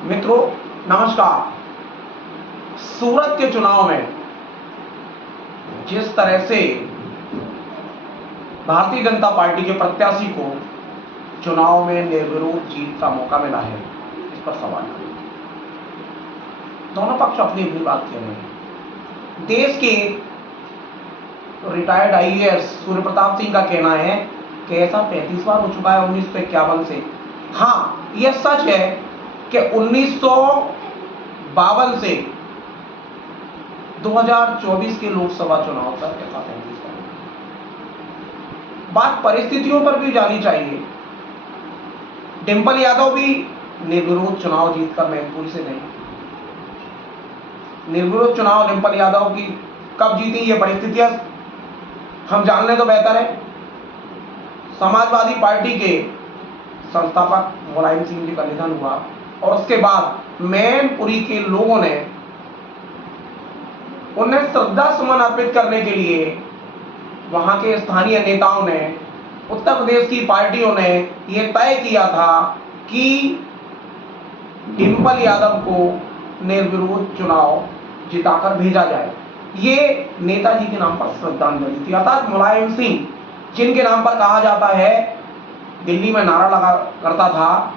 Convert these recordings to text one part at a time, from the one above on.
मित्रों नमस्कार। सूरत के चुनाव में जिस तरह से भारतीय जनता पार्टी के प्रत्याशी को चुनाव में निर्विरोध जीत का मौका मिला है, इस पर सवाल है। दोनों पक्ष अपनी अपनी बात कह रहे हैं। देश के रिटायर्ड आईएएस सूर्य प्रताप सिंह का कहना है कि ऐसा 35 बार हो चुका है 1951 से। हाँ, यह सच है कि 1952 से 2024 के लोकसभा चुनाव तक ऐसा 35 बार। बात परिस्थितियों पर भी जानी चाहिए। डिंपल यादव भी निर्विरोध चुनाव जीतकर मैनपुरी से गई। निर्विरोध चुनाव डिंपल यादव की कब जीती, ये परिस्थितियां हम जान लें तो बेहतर है। समाजवादी पार्टी के संस्थापक मुलायम सिंह जी का निधन हुआ और उसके बाद मैनपुरी के लोगों ने उन्हें श्रद्धा सुमन अर्पित करने के लिए वहां के स्थानीय नेताओं ने, उत्तर प्रदेश की पार्टियों ने यह तय किया था कि डिंपल यादव को निर्विरोध चुनाव जिताकर भेजा जाए। ये नेताजी के नाम पर श्रद्धांजलि थी। अर्थात मुलायम सिंह, जिनके नाम पर कहा जाता है, दिल्ली में नारा लगा करता था,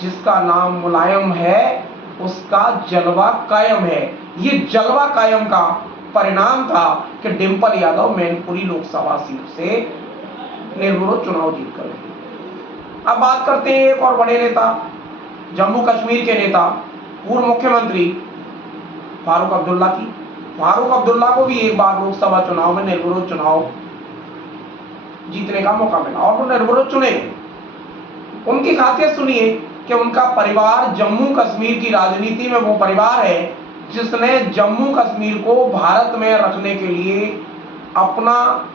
जिसका नाम मुलायम है उसका जलवा कायम है। ये जलवा कायम का परिणाम था कि डिंपल यादव मैनपुरी लोकसभा सीट से निर्विरोध चुनाव जीत कर गए। अब बात करते हैं एक और बड़े नेता, जम्मू कश्मीर के नेता, पूर्व मुख्यमंत्री फारूक अब्दुल्ला की। फारूक अब्दुल्ला को भी एक बार लोकसभा चुनाव में निर्विरोध चुनाव जीतने का मौका मिला और वो निर्विरोध चुने। उनकी खासियत सुनिए कि उनका परिवार जम्मू कश्मीर की राजनीति में वो परिवार है जिसने जम्मू कश्मीर को भारत में रखने के लिए अपना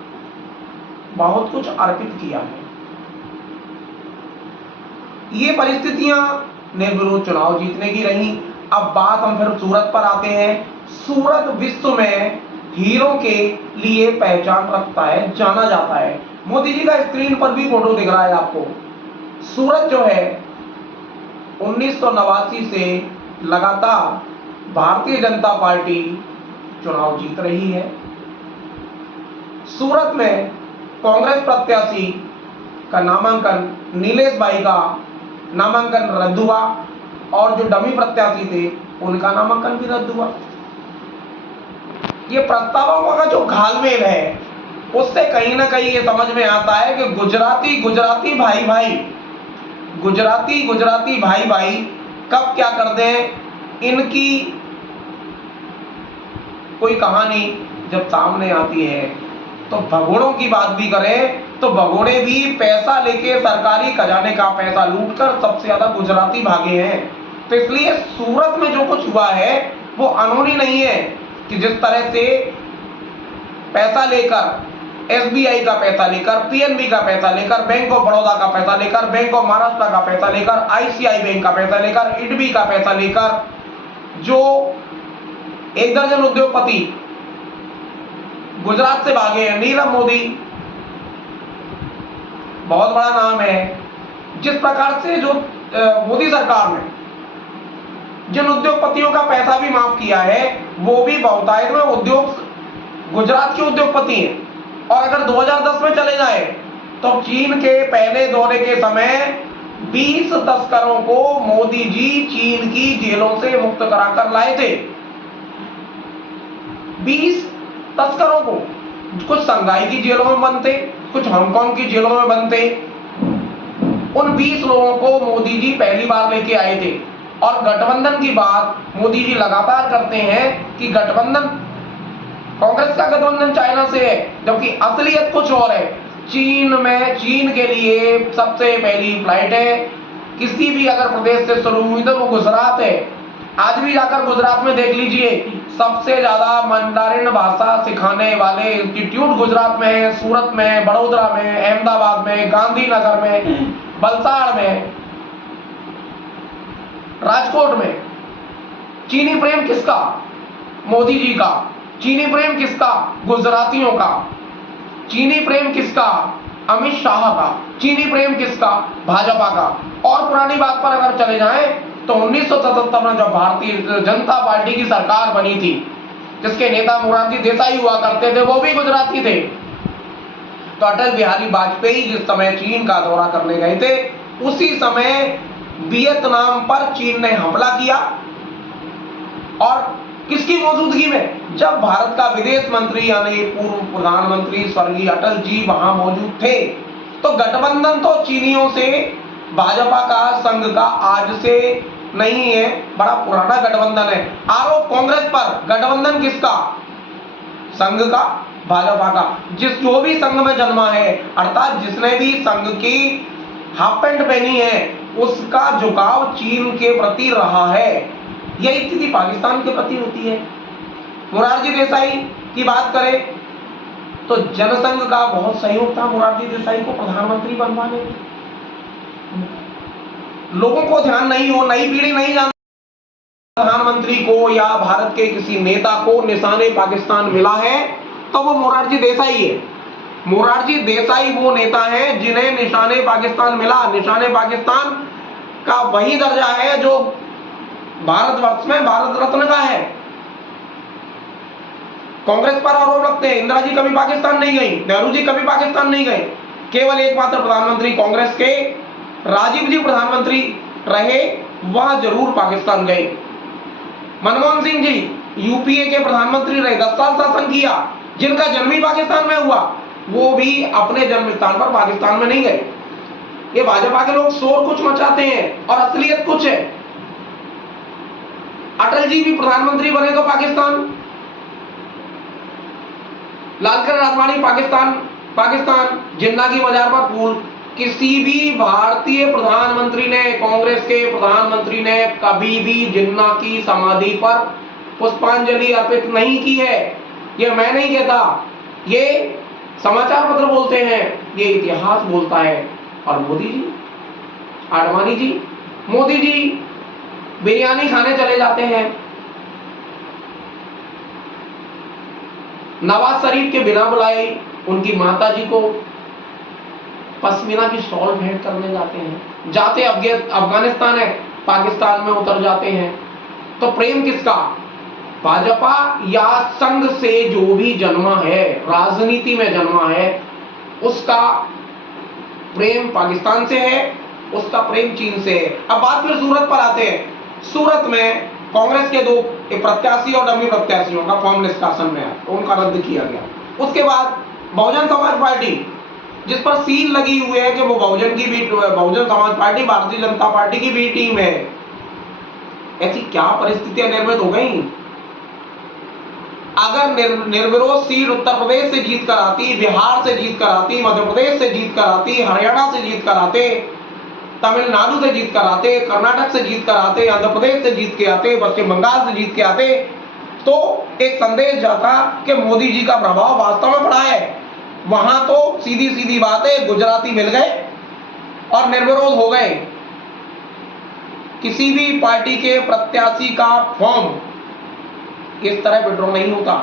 बहुत कुछ अर्पित किया है। ये परिस्थितियां निर्विरोध चुनाव जीतने की रही। अब बात हम फिर सूरत पर आते हैं। सूरत विश्व में हीरो के लिए पहचान रखता है, जाना जाता है। मोदी जी का स्क्रीन पर भी फोटो दिख रहा है आपको। सूरत जो है 1989 से लगातार भारतीय जनता पार्टी चुनाव जीत रही है। सूरत में कांग्रेस प्रत्याशी का नामांकन, नीलेश भाई का नामांकन रद्द हुआ और जो डमी प्रत्याशी थे उनका नामांकन भी रद्द हुआ। ये प्रस्तावों का जो घालमेल है उससे कहीं ना कहीं ये समझ में आता है कि गुजराती भाई भाई कब क्या कर दें, इनकी कोई कहानी जब सामने आती है तो भगोड़ों की बात भी करें तो भगोड़े भी पैसा लेके सरकारी खजाने का पैसा लूटकर सबसे ज्यादा गुजराती भागे हैं। तो इसलिए सूरत में जो कुछ हुआ है वो अनहोनी नहीं है कि जिस तरह से पैसा लेकर, एसबीआई का पैसा लेकर, पीएनबी का पैसा लेकर, बैंक ऑफ बड़ौदा का पैसा लेकर, बैंक ऑफ महाराष्ट्र का पैसा लेकर, आईसीआई बैंक का पैसा लेकर, इडबी का पैसा लेकर जो एक दर्जन उद्योगपति गुजरात से भागे हैं। नीरव मोदी बहुत बड़ा नाम है। जिस प्रकार से जो मोदी सरकार ने जिन उद्योगपतियों का पैसा भी माफ किया है वो भी बहुतायत में उद्योग गुजरात के उद्योगपति हैं। और अगर 2010 में चले जाए तो चीन के पहले दौरे के समय 20 तस्करों को मोदी जी चीन की जेलों से मुक्त कराकर लाए थे। 20 तस्करों को, कुछ शंघाई की जेलों में बंद थे, कुछ हांगकांग की जेलों में बंद थे। उन 20 लोगों को मोदी जी पहली बार लेके आए थे। और गठबंधन की बात मोदी जी लगातार करते हैं कि गठबंधन, कांग्रेस का गठबंधन चाइना से है, जबकि असलियत कुछ और है। चीन के लिए सबसे पहली फ्लाइट है किसी भी अगर प्रदेश से शुरू हुई तो वो गुजरात है। आज भी जाकर गुजरात में देख लीजिए, सबसे ज्यादा मंडारिन भाषा सिखाने वाले इंस्टीट्यूट गुजरात में है, सूरत में, बड़ोदरा में, अहमदाबाद में, गांधीनगर में, वलसाड़ में, राजकोट में। चीनी प्रेम किसका? मोदी जी का। चीनी प्रेम किसका? गुजरातियों का। चीनी प्रेम किसका? अमित शाह का। चीनी प्रेम किसका? भाजपा का। और पुरानी बात पर अगर चले जाएं तो 1977 में जब भारतीय जनता पार्टी की सरकार बनी थी, जिसके नेता मोरारजी देसाई हुआ करते थे, वो भी गुजराती थे। तो अटल बिहारी वाजपेयी जिस समय चीन का दौरा करने गए थे, उसी समय वियतनाम पर चीन ने हमला किया। और किसकी मौजूदगी में? जब भारत का विदेश मंत्री यानी पूर्व प्रधानमंत्री स्वर्गीय अटल जी वहां मौजूद थे। तो गठबंधन तो चीनियों से भाजपा का, संघ का आज से नहीं है, बड़ा पुराना गठबंधन है। आरोप कांग्रेस पर, गठबंधन किसका? संघ का, भाजपा का। जो भी संघ में जन्मा है, अर्थात जिसने भी संघ की हाफ पैंट पहनी है, उसका झुकाव चीन के प्रति रहा है। यही स्थिति पाकिस्तान के प्रति होती है। मोरारजी देसाई की बात करें तो जनसंघ का बहुत सहयोग था मोरारजी देसाई को प्रधानमंत्री बनवाने में। लोगों को ध्यान नहीं हो, नई पीढ़ी नहीं जानती प्रधानमंत्री को या भारत के किसी नेता को निशाने पाकिस्तान मिला है तो वो मोरारजी देसाई है। मोरारजी देसाई वो नेता है जिन्हें निशाने पाकिस्तान मिला। निशाने पाकिस्तान का वही दर्जा है जो भारतवर्ष में भारत रत्न का है। कांग्रेस पर आरोप लगते हैं, इंदिरा जी कभी पाकिस्तान नहीं गई, नेहरू जी कभी पाकिस्तान नहीं गए। केवल एकमात्र प्रधानमंत्री कांग्रेस के राजीव जी प्रधानमंत्री रहे, वह जरूर पाकिस्तान गए। मनमोहन सिंह जी यूपीए के प्रधानमंत्री रहे, 10 साल शासन किया, जिनका जन्म ही पाकिस्तान में हुआ, वो भी अपने जन्म स्थान पर पाकिस्तान में नहीं गए। ये भाजपा के लोग शोर कुछ मचाते हैं और असलियत कुछ है। अटल जी भी प्रधानमंत्री बने तो पाकिस्तान, लालकृष्ण आडवाणी पाकिस्तान, जिन्ना की मजार पर फूल। किसी भी भारतीय प्रधानमंत्री ने, कांग्रेस के प्रधानमंत्री ने कभी भी जिन्ना की समाधि पर पुष्पांजलि अर्पित नहीं की है। ये मैं नहीं कहता, ये समाचार पत्र बोलते हैं, ये इतिहास बोलता है। और मोदी जी, आडवाणी जी, मोदी जी बिरयानी खाने चले जाते हैं, नवाज शरीफ के बिना बुलाए उनकी माता जी को पश्मीना की शॉल भेंट करने जाते हैं। जाते अफगानिस्तान है, पाकिस्तान में उतर जाते हैं। तो प्रेम किसका? भाजपा या संघ से जो भी जन्मा है, राजनीति में जन्मा है, उसका प्रेम पाकिस्तान से है, उसका प्रेम चीन से है। अब बात फिर सूरत पर आते हैं। सूरत में कांग्रेस के 2 प्रत्याशी और डमी प्रत्याशियों का फॉर्म निष्कासन में है, उनका रद्द किया गया। उसके बाद बहुजन समाज पार्टी, जिस पर सील लगी हुई है कि वो बहुजन समाज पार्टी भारतीय जनता पार्टी की बी टीम है। ऐसी क्या परिस्थितियां निर्मित हो गई? अगर निर्विरोध सीट उत्तर प्रदेश से जीत कर आती, बिहार से जीत कर आती, मध्य प्रदेश से जीत कर आती, हरियाणा से जीत कर आते, तमिलनाडु से जीत कर आते, कर्नाटक से जीत कर आते, आंध्र प्रदेश से जीत के आते, पश्चिम बंगाल से जीत के आते, तो एक संदेश जाता कि मोदी जी का प्रभाव वास्तव में पड़ा है। वहां तो सीधी सीधी बात है, गुजराती मिल गए और निर्विरोध हो गए। किसी भी पार्टी के प्रत्याशी का फॉर्म इस तरह विड्रॉ नहीं होता।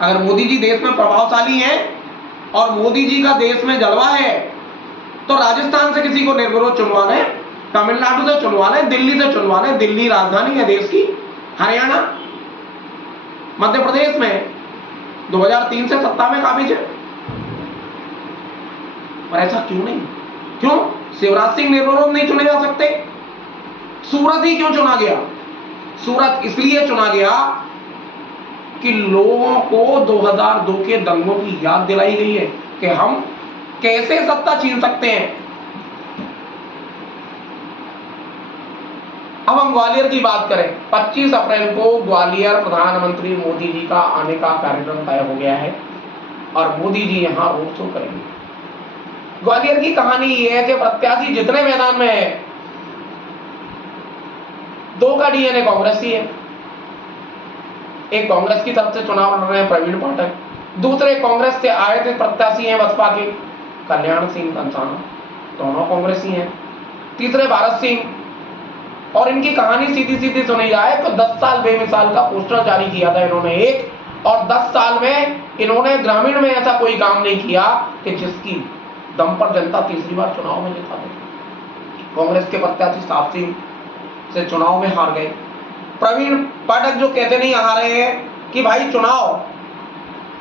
अगर मोदी जी देश में प्रभावशाली हैं और मोदी जी का देश में जलवा है, तो राजस्थान से किसी को निर्विरोध चुनवा लें, तमिलनाडु से चुनवा लें, दिल्ली से चुनवा लें, दिल्ली राजधानी है देश की, हरियाणा, मध्य प्रदेश में 2003 से सत्ता में काबिज है। पर ऐसा क्यों नहीं? क्यों शिवराज सिंह निर्विरोध नहीं चुने जा सकते? सूरत ही क्यों चुना गया? सूरत इसलिए चुना गया कि लोगों को 2002 के दंगों की याद दिलाई गई है कि हम कैसे सत्ता छीन सकते हैं। अब हम ग्वालियर की बात करें। 25 अप्रैल को ग्वालियर प्रधानमंत्री मोदी जी का आने का कार्यक्रम तय हो गया है और मोदी जी यहां रोड शो करेंगे। ग्वालियर की कहानी यह है कि प्रत्याशी जितने मैदान में है, 2 का डीएनए कांग्रेसी है। एक कांग्रेस की तरफ से चुनाव लड़ रहे हैं प्रवीण पाठक, दूसरे कांग्रेस से आए थे प्रत्याशी हैं बसपा के कल्याण सिंह कंसाना, दोनों कांग्रेसी हैं। तीसरे भारत सिंह, और इनकी कहानी सीधी सीधी सुनी जाए तो 10 साल बेमिसाल का पोस्टर जारी किया था इन्होंने एक, और 10 साल में इन्होंने ग्रामीण में ऐसा कोई काम नहीं किया कि जिसकी दम पर जनता तीसरी बार चुनाव में जिता दे। कांग्रेस के प्रत्याशी साहब सिंह से चुनाव में हार गए। प्रवीण पाठक जो कहते नहीं आ रहे हैं कि भाई चुनाव,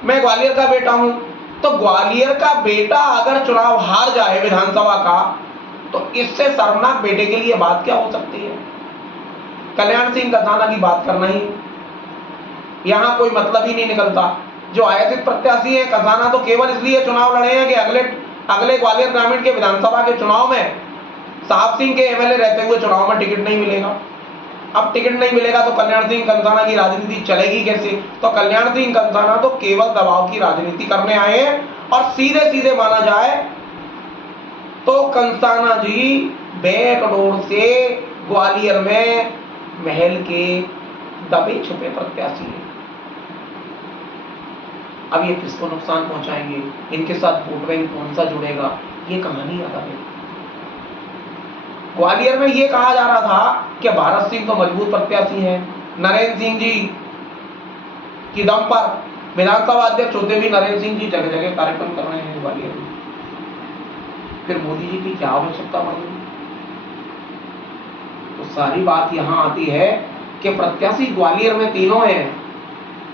मैं ग्वालियर का बेटा हूं, तो ग्वालियर का बेटा अगर चुनाव हार जाए विधानसभा का, तो इससे शर्मनाक बेटे के लिए बात क्या हो सकती है। कल्याण सिंह कंसाना की बात करना ही यहां कोई मतलब ही नहीं निकलता। जो आयातित प्रत्याशी है कंसाना, तो केवल इसलिए चुनाव लड़े हैं कि अगले ग्वालियर ग्रामीण के विधानसभा के चुनाव में साहब सिंह के एमएलए रहते हुए चुनाव में टिकट नहीं मिलेगा। अब टिकट नहीं मिलेगा तो कल्याण सिंह कंसाना की राजनीति चलेगी कैसे। तो कल्याण सिंह कंसाना तो केवल दबाव की राजनीति करने आए हैं। और सीधे सीधे माना जाए तो कंसाना जी बैकडोर से ग्वालियर में महल के दबे छुपे प्रत्याशी हैं। अब ये किसको नुकसान पहुंचाएंगे, इनके साथ वोट बैंक कौन सा जुड़ेगा, ये कहानी अलग है। ग्वालियर में ये कहा जा रहा था कि भारत सिंह तो मजबूत प्रत्याशी हैं, नरेंद्र सिंह जी की दम पर विधानसभा अध्यक्ष होते भी नरेंद्र सिंह जी जगह जगह कार्यक्रम कर रहे हैं ग्वालियर में। फिर मोदी जी की क्या आवश्यकता पड़ गई। तो सारी बात यहां आती है कि प्रत्याशी ग्वालियर में तीनों हैं,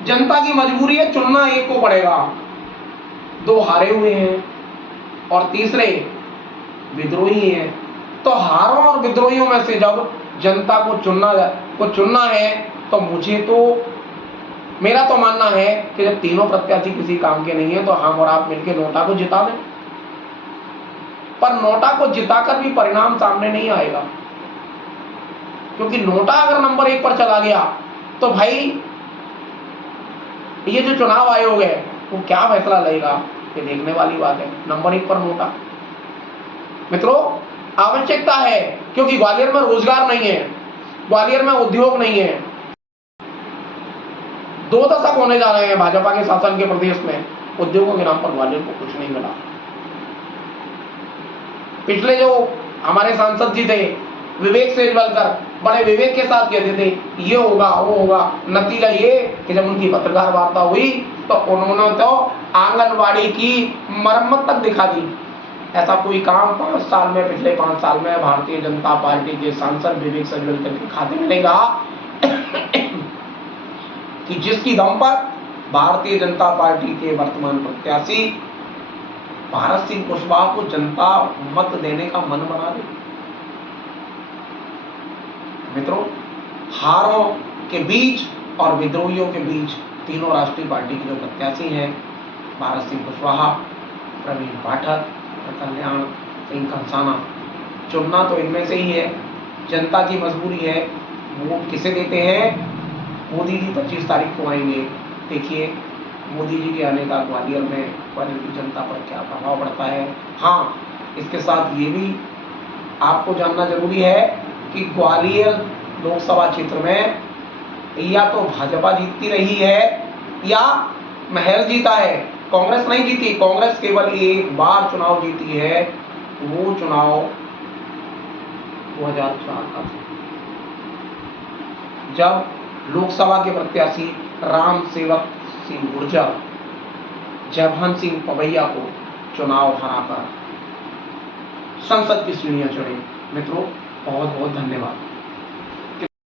जनता की मजबूरी है, चुनना एक को पड़ेगा। दो हारे हुए हैं और तीसरे विद्रोही हैं। तो हारों और विद्रोहियों में से जब जनता को चुनना है, तो मेरा तो मानना है कि जब तीनों प्रत्याशी किसी काम के नहीं है, तो हम और आप मिलकर नोटा को जिता दें। पर नोटा को जिताकर भी परिणाम सामने नहीं आएगा, क्योंकि नोटा अगर नंबर 1 पर चला गया तो भाई ये जो चुनाव आयोग है वो क्या फैसला लेगा, ये देखने वाली बात है। नंबर 1 पर नोटा। मित्रों, आवश्यकता है, क्योंकि ग्वालियर में रोजगार नहीं है, ग्वालियर में उद्योग नहीं है। 2 दशक होने जा रहे हैं भाजपा के शासन के प्रदेश में, उद्योगों के नाम पर ग्वालियर को कुछ नहीं मिला। पिछले जो हमारे सांसद जी थे विवेक सेजवलकर, बड़े विवेक के साथ कहते थे ये होगा वो होगा। नतीजा ये कि जब उनकी पत्रकार वार्ता हुई तो उन्होंने तो आंगनवाड़ी की मरम्मत तक दिखा दी। ऐसा कोई काम पिछले 5 साल में भारतीय जनता पार्टी के सांसद विवेक सेजवलकर के खाते में नहीं रहा कि जिसकी दम पर भारतीय जनता पार्टी के वर्तमान प्रत्याशी भारत सिंह कुशवाहा को जनता मत देने का मन बना दे। मित्रों, हारों के बीच और विद्रोहियों के बीच तीनों राष्ट्रीय पार्टी के जो प्रत्याशी हैं, भारत सिंह कुशवाहा, प्रवीण पाठक, कल्याण सिंह कंसाना, चुनना तो इनमें से ही है। जनता की मजबूरी है, वोट किसे देते हैं। मोदी जी 25 तारीख को आएंगे, देखिए मोदी जी के आने का ग्वालियर में ग्वालियर की जनता पर क्या प्रभाव पड़ता है। हाँ, इसके साथ ये भी आपको जानना जरूरी है कि ग्वालियर लोकसभा क्षेत्र में या तो भाजपा जीतती रही है या महल जीता है, कांग्रेस नहीं जीती। कांग्रेस केवल एक बार चुनाव जीती है, वो चुनाव 2004 का था, जब लोकसभा के प्रत्याशी राम सेवक सिंह गुर्जर जयभान सिंह पवैया को चुनाव हराकर संसद की सीढ़ियां चढ़े। मित्रों, बहुत बहुत धन्यवाद।